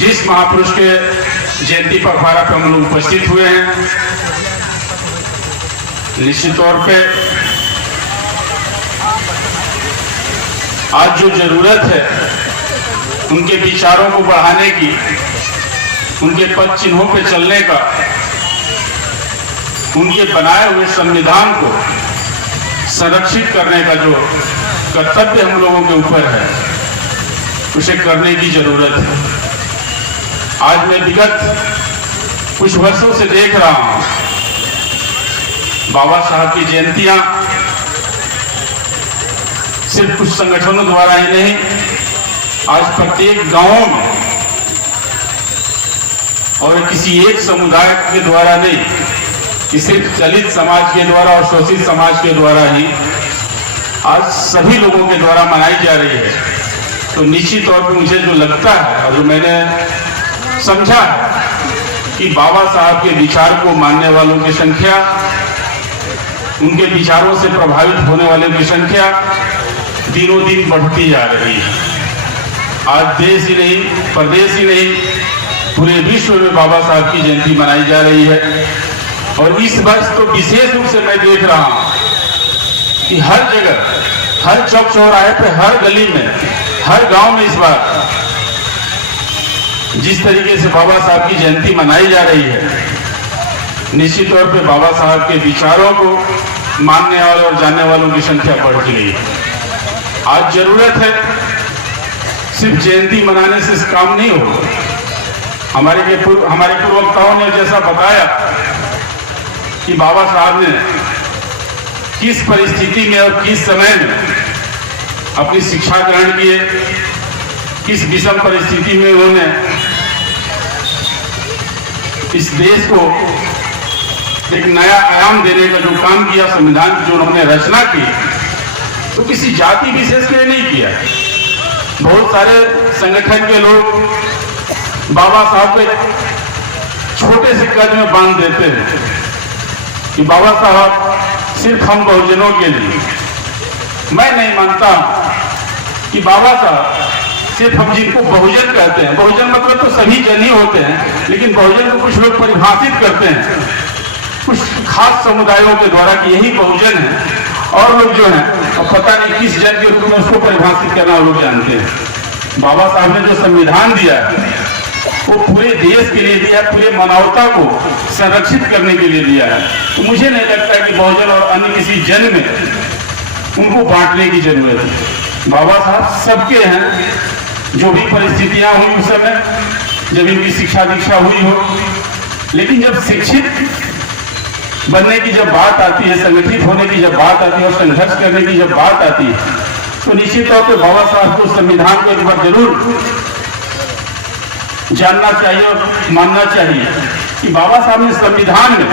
जिस महापुरुष के जयंती पखवाड़ा पर हम लोग उपस्थित हुए हैं, निश्चित तौर पे आज जो जरूरत है उनके विचारों को बढ़ाने की, उनके पद चिन्हों पे चलने का, उनके बनाए हुए संविधान को संरक्षित करने का जो कर्तव्य हम लोगों के ऊपर है, उसे करने की जरूरत है। आज मैं विगत कुछ वर्षों से देख रहा हूं, बाबा साहब की जयंतियां सिर्फ कुछ संगठनों द्वारा ही नहीं, आज प्रत्येक गांव में और किसी एक समुदाय के द्वारा नहीं, कि सिर्फ दलित समाज के द्वारा और शोषित समाज के द्वारा ही आज सभी लोगों के द्वारा मनाई जा रही है। तो निश्चित तौर पर मुझे जो लगता है और जो मैंने समझा है कि बाबा साहब के विचार को मानने वालों की संख्या, उनके विचारों से प्रभावित होने वालों की संख्या दिनों दिन बढ़ती जा रही है। आज देश ही नहीं, प्रदेश ही नहीं, पूरे विश्व में बाबा साहब की जयंती मनाई जा रही है। और इस वर्ष तो विशेष रूप से मैं देख रहा हूं कि हर जगह, हर चौक चौराहे पे, हर गली में, हर गांव में इस बार जिस तरीके से बाबा साहब की जयंती मनाई जा रही है, निश्चित तौर पे बाबा साहब के विचारों को मानने वाले और जानने वालों की संख्या बढ़ गई है। आज जरूरत है सिर्फ जयंती मनाने से काम नहीं होगा। हमारे पूर्ववक्ताओं ने जैसा बताया कि बाबा साहब ने किस परिस्थिति में और किस समय में अपनी शिक्षा ग्रहण किए, किस विषम परिस्थिति में उन्होंने इस देश को एक नया आयाम देने का जो काम किया, संविधान की जो उन्होंने रचना की, तो किसी जाति विशेष के लिए नहीं किया। बहुत सारे संगठन के लोग बाबा साहब को छोटे से कद में बांध देते हैं कि बाबा साहब सिर्फ हम बहुजनों के लिए। मैं नहीं मानता कि बाबा साहब सिर्फ हम जिनको बहुजन कहते हैं, बहुजन मतलब तो सभी जन ही होते हैं, लेकिन बहुजन को कुछ लोग परिभाषित करते हैं कुछ खास समुदायों के द्वारा कि यही बहुजन है, और लोग जो है पता नहीं किस जन के रूप में उसको परिभाषित करना लोग जानते हैं। बाबा साहब ने जो संविधान दिया है वो पूरे देश के लिए दिया, पूरे मानवता को संरक्षित करने के लिए दिया है। तो मुझे नहीं लगता कि बहुजन और अन्य किसी जन में उनको बांटने की जरूरत है। बाबा साहब सबके हैं, जो भी परिस्थितियां हुई उस समय, जब इनकी शिक्षा दीक्षा हुई हो, लेकिन जब शिक्षित बनने की जब बात आती है, संगठित होने की जब बात आती है और संघर्ष करने की जब बात आती है, तो निश्चित तौर पर बाबा साहब को संविधान को एक बार जरूर जानना चाहिए और मानना चाहिए कि बाबा साहब ने संविधान में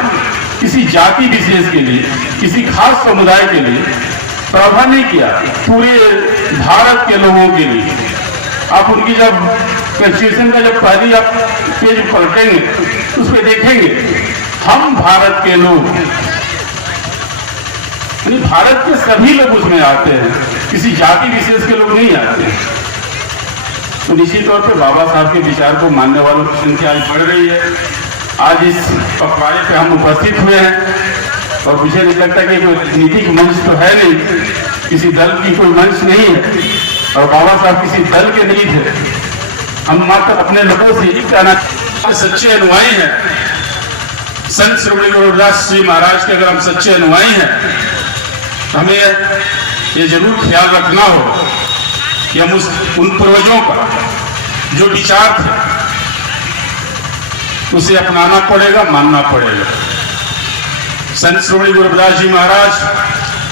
किसी जाति विशेष के लिए, किसी खास समुदाय के लिए प्रावधान नहीं किया, पूरे भारत के लोगों के लिए। आप उनकी जब कॉन्स्टिट्यूशन का जब पहली आप पेज पलटेंगे तो उस पर देखेंगे हम भारत के लोग, यानी भारत के सभी लोग उसमें आते हैं, किसी जाति विशेष के लोग नहीं आते। तो निश्चित तौर पर बाबा साहब के विचार को मानने वालों की संख्या आज बढ़ रही है। आज इस पखवाड़े पे हम उपस्थित हुए हैं और मुझे नहीं लगता कि कोई राजनीतिक मंच तो है नहीं, किसी दल की कोई मंच नहीं है, और बाबा साहब किसी दल के नहीं थे। हम मात्र अपने लोगों से ही कहना, सच्चे अनुयायी हैं संत श्री गुरु रविदास जी महाराज के। अगर हम सच्चे अनुयायी हैं तो हमें ये जरूर ख्याल रखना हो कि हम उन पूर्वजों का जो विचार थे उसे अपनाना पड़ेगा, मानना पड़ेगा। संत श्री गुरु रविदास जी महाराज,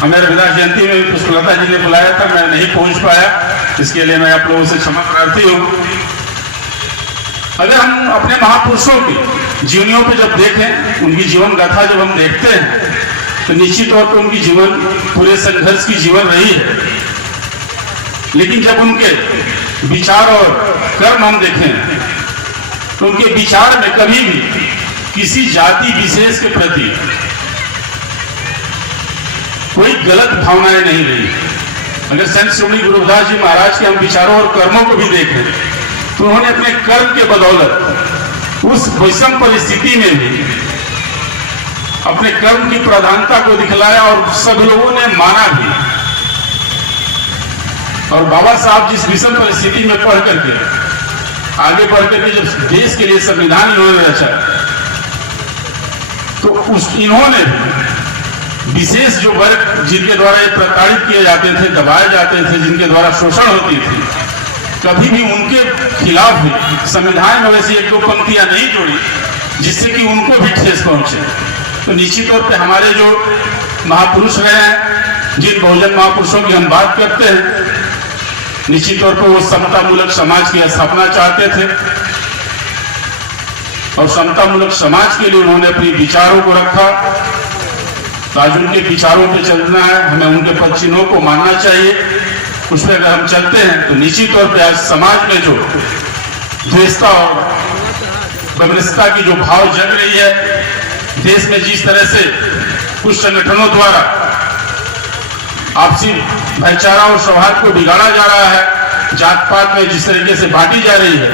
हमें रविदास जयंती में पुष्पलता जी ने बुलाया था, मैं नहीं पहुंच पाया, इसके लिए मैं आप लोगों से क्षमा प्रार्थी हूं। अगर हम अपने महापुरुषों की जीवनियों पे जब देखें, उनकी जीवन गाथा जब हम देखते हैं, तो निश्चित तौर पर उनकी जीवन पूरे संघर्ष की जीवन रही है। लेकिन जब उनके विचार और कर्म हम देखें तो उनके विचार में कभी भी किसी जाति विशेष के प्रति कोई गलत भावनाएं नहीं रही। अगर संत श्री गुरु रविदास जी महाराज के हम विचारों और कर्मों को भी देखें तो उन्होंने अपने कर्म के बदौलत उस विषम परिस्थिति में भी अपने कर्म की प्रधानता को दिखलाया और सब लोगों ने माना भी। और बाबा साहब जिस विषम परिस्थिति में पढ़ करके आगे बढ़ करके जब देश के लिए संविधान इन्होंने रचा, तो इन्होंने विशेष जो वर्ग जिनके द्वारा ये प्रताड़ित किए जाते थे, दबाए जाते थे, जिनके द्वारा शोषण होती थी, कभी भी उनके खिलाफ भी संविधान में वैसी एक दो पंक्तियां नहीं जोड़ी जिससे कि उनको भी ठेस पहुंचे। तो निश्चित तौर पे हमारे जो महापुरुष रहे हैं, जिन बहुजन महापुरुषों की हम बात करते हैं, निश्चित तौर पर वो समतामूलक समाज की स्थापना चाहते थे और समतामूलक समाज के लिए उन्होंने अपने विचारों को रखा। तो आज उनके विचारों पे चलना है, हमें उनके पद चिन्हों को मानना चाहिए। उस पर अगर हम चलते हैं तो निश्चित तौर पर आज समाज में जो द्वेषता और विमनस्यता की जो भाव जग रही है, देश में जिस तरह से कुछ संगठनों द्वारा आपसी भाईचारा और सौहार्द को बिगाड़ा जा रहा है, जात पात में जिस तरीके से बांटी जा रही है,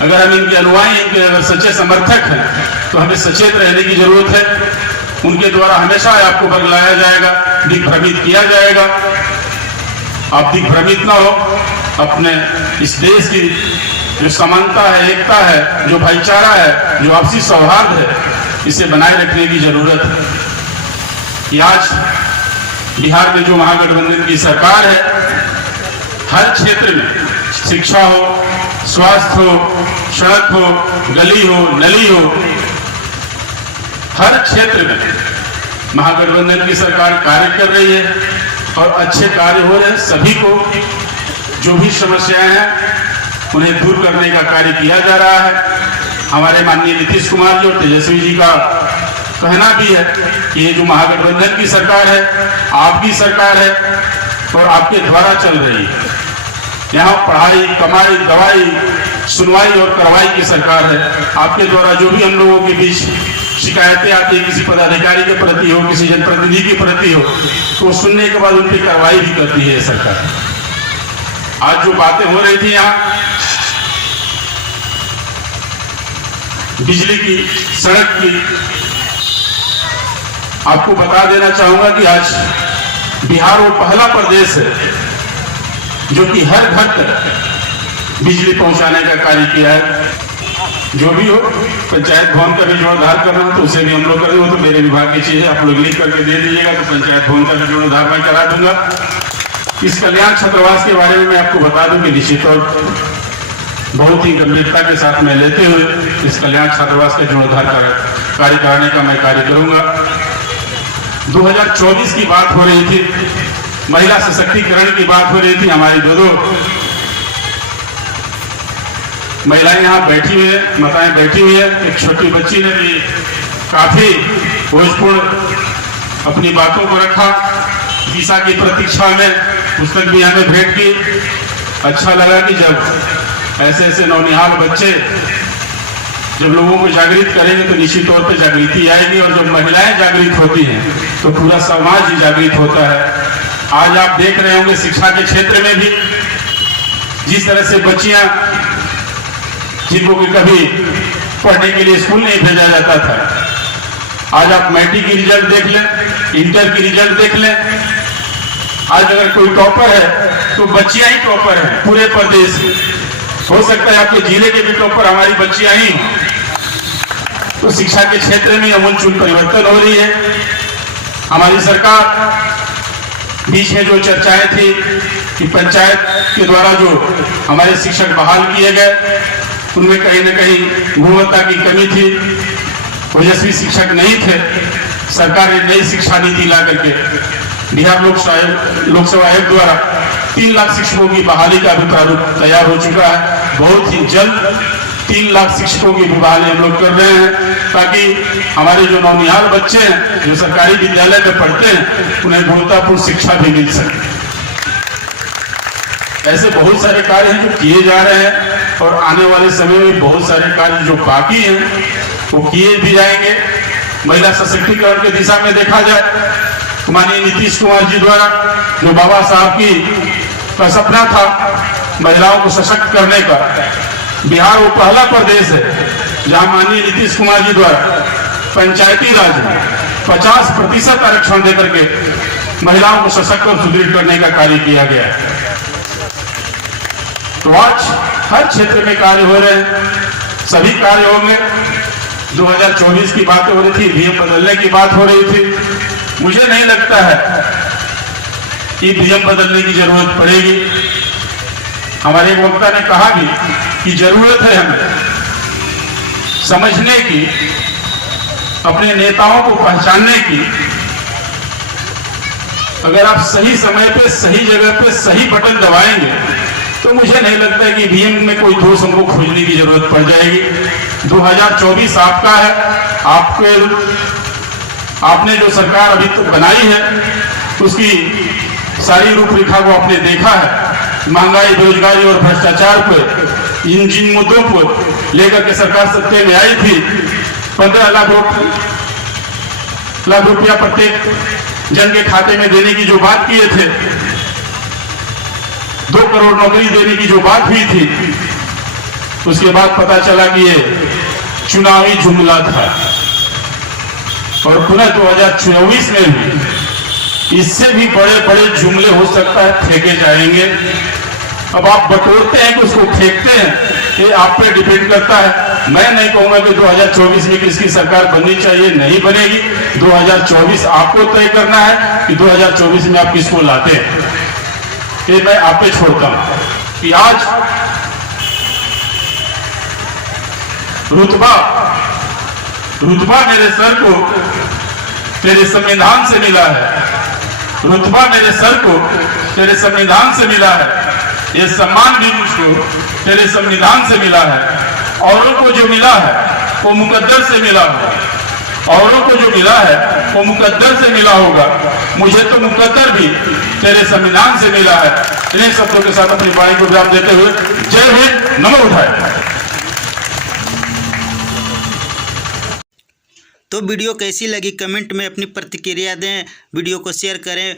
अगर हम इनके अनुयायी, इनके अगर सच्चे समर्थक हैं तो हमें सचेत रहने की जरूरत है। उनके द्वारा हमेशा आपको बगलाया जाएगा, दिग्भ्रमित किया जाएगा। आप दिग्भ्रमित ना हो, अपने इस देश की जो समानता है, एकता है, जो भाईचारा है, जो आपसी सौहार्द है, इसे बनाए रखने की जरूरत है। आज बिहार में जो महागठबंधन की सरकार है, हर क्षेत्र में शिक्षा हो, स्वास्थ्य हो, सड़क हो, गली हो, नली हो, हर क्षेत्र में महागठबंधन की सरकार कार्य कर रही है और अच्छे कार्य हो रहे हैं। सभी को जो भी समस्याएं हैं उन्हें दूर करने का कार्य किया जा रहा है। हमारे माननीय नीतीश कुमार जी और तेजस्वी जी का कहना भी है कि ये जो महागठबंधन की सरकार है, आपकी सरकार है और आपके द्वारा चल रही है। यहाँ पढ़ाई, कमाई, दवाई, सुनवाई और कार्रवाई की सरकार है। आपके द्वारा जो भी हम लोगों के बीच शिकायतें आती है, किसी पदाधिकारी के प्रति हो, किसी जनप्रतिनिधि के प्रति हो, तो सुनने के बाद उन पर कार्रवाई भी करती है सरकार। आज जो बातें हो रही थी यहाँ बिजली की, सड़क की, आपको बता देना चाहूंगा कि आज बिहार वो पहला प्रदेश है जो कि हर घर तक बिजली पहुंचाने का कार्य किया है। जो भी हो, पंचायत भवन का भी जीर्णोद्धार करना हो तो उसे भी हम लोग करें, वो तो मेरे विभाग की चीज है, आप लोग लिख करके दे दीजिएगा तो पंचायत भवन का भी जीर्णोद्धार मैं करा दूंगा। इस कल्याण छात्रावास के बारे में मैं आपको बता दूं कि निश्चित और बहुत ही गंभीरता के साथ मैं लेते हुए इस कल्याण छात्रावास का जीर्णोद्धार कार्य कराने का मैं कार्य करूंगा। 2024 की बात हो रही थी, महिला सशक्तिकरण की बात हो रही थी। हमारी दो महिलाएं यहाँ बैठी हुई है, माताएं बैठी हुई है। एक छोटी बच्ची ने भी काफी भोजपूर्ण अपनी बातों को रखा। दिशा की प्रतीक्षा में पुस्तक भी हमें भेंट की। अच्छा लगा कि जब ऐसे ऐसे नौनिहाल बच्चे जब लोगों को जागृत करेंगे तो निश्चित तौर पर जागृति आएगी, और जब महिलाएं जागृत होती हैं तो पूरा समाज ही जागृत होता है। आज आप देख रहे होंगे शिक्षा के क्षेत्र में भी जिस तरह से बच्चियां जिनको कि कभी पढ़ने के लिए स्कूल नहीं भेजा जाता था, आज आप मैट्रिक की रिजल्ट देख लें, इंटर की रिजल्ट देख लें। आज अगर कोई टॉपर है तो बच्चियां ही टॉपर हैं पूरे प्रदेश में। हो सकता है आपके जिले के भी टॉपर हमारी बच्चियां ही हों। तो शिक्षा के क्षेत्र में अमूलचूल परिवर्तन हो रही है। हमारी सरकार बीच में जो चर्चाएं थी कि पंचायत के द्वारा जो हमारे शिक्षक बहाल किए गए उनमें कहीं न कहीं गुणवत्ता की कमी थी, ओजस्वी शिक्षक नहीं थे। सरकार ने नई शिक्षा नीति ला करके बिहार लोकसेवा आयोग द्वारा 3 लाख शिक्षकों की बहाली का भी प्रारूप तैयार हो चुका है। बहुत ही जल्द 3 लाख शिक्षकों की बहाली हम लोग कर रहे हैं ताकि हमारे जो नौनिहाल बच्चे हैं जो सरकारी विद्यालय में पढ़ते हैं उन्हें गुणवत्तापूर्ण शिक्षा भी मिल सके। ऐसे बहुत सारे कार्य हैं जो किए जा रहे हैं और आने वाले समय में बहुत सारे कार्य जो बाकी हैं वो किए भी जाएंगे। महिला सशक्तिकरण की दिशा में देखा जाए माननीय नीतीश कुमार जी द्वारा जो बाबा साहब का सपना था महिलाओं को सशक्त करने का, बिहार वो पहला प्रदेश है जहां माननीय नीतीश कुमार जी द्वारा पंचायती राज में 50% आरक्षण देकर के महिलाओं को सशक्त और सुदृढ़ करने का कार्य किया गया है। तो आज हर क्षेत्र में कार्य हो रहे हैं, सभी कार्य होंगे। 2024 की बातें हो रही थी, ईवीएम बदलने की बात हो रही थी। मुझे नहीं लगता है कि ईवीएम बदलने की जरूरत पड़ेगी। हमारे एक वक्ता ने कहा भी कि जरूरत है हमें समझने की, अपने नेताओं को पहचानने की। अगर आप सही समय पे, सही जगह पे, सही बटन दबाएंगे तो मुझे नहीं लगता कि ईवीएम में कोई दोष हमको खोजने की जरूरत पड़ जाएगी। 2024 आपका है, आपने जो सरकार अभी तक बनाई है उसकी सारी रूपरेखा को आपने देखा है। महंगाई, बेरोजगारी और भ्रष्टाचार पर, इन जिन मुद्दों पर लेकर के सरकार सत्ते में आई थी, 15 लाख रुपया प्रत्येक जन के खाते में देने की जो बात किए थे, 2 करोड़ नौकरी देने की जो बात हुई थी, उसके बाद पता चला कि ये चुनावी जुमला था। और पुनः 2024 में भी इससे भी बड़े बड़े जुमले हो सकता है फेंके जाएंगे। अब आप बटोरते हैं कि उसको फेंकते हैं, ये आप पे डिपेंड करता है। मैं नहीं कहूंगा कि 2024 में किसकी सरकार बननी चाहिए, नहीं बनेगी। 2024 आपको तय करना है कि 2024 में आप किसको लाते हैं। ये मैं आप पे छोड़ता हूं कि आज रुतबा मेरे सर को तेरे संविधान से मिला है। रुतबा मेरे सर को तेरे संविधान से मिला है। ये सम्मान भी मुझको तेरे संविधान से मिला है। औरों को जो मिला है वो मुकद्दर से मिला होगा। औरों को जो मिला है वो मुकद्दर से मिला होगा। मुझे तो मुकद्दर भी तेरे संविधान से मिला है। इन्हीं शब्दों के साथ अपनी वाणी को विराम देते हुए जय हिंद, नमो बुद्धाय। तो वीडियो कैसी लगी कमेंट में अपनी प्रतिक्रिया दें, वीडियो को शेयर करें।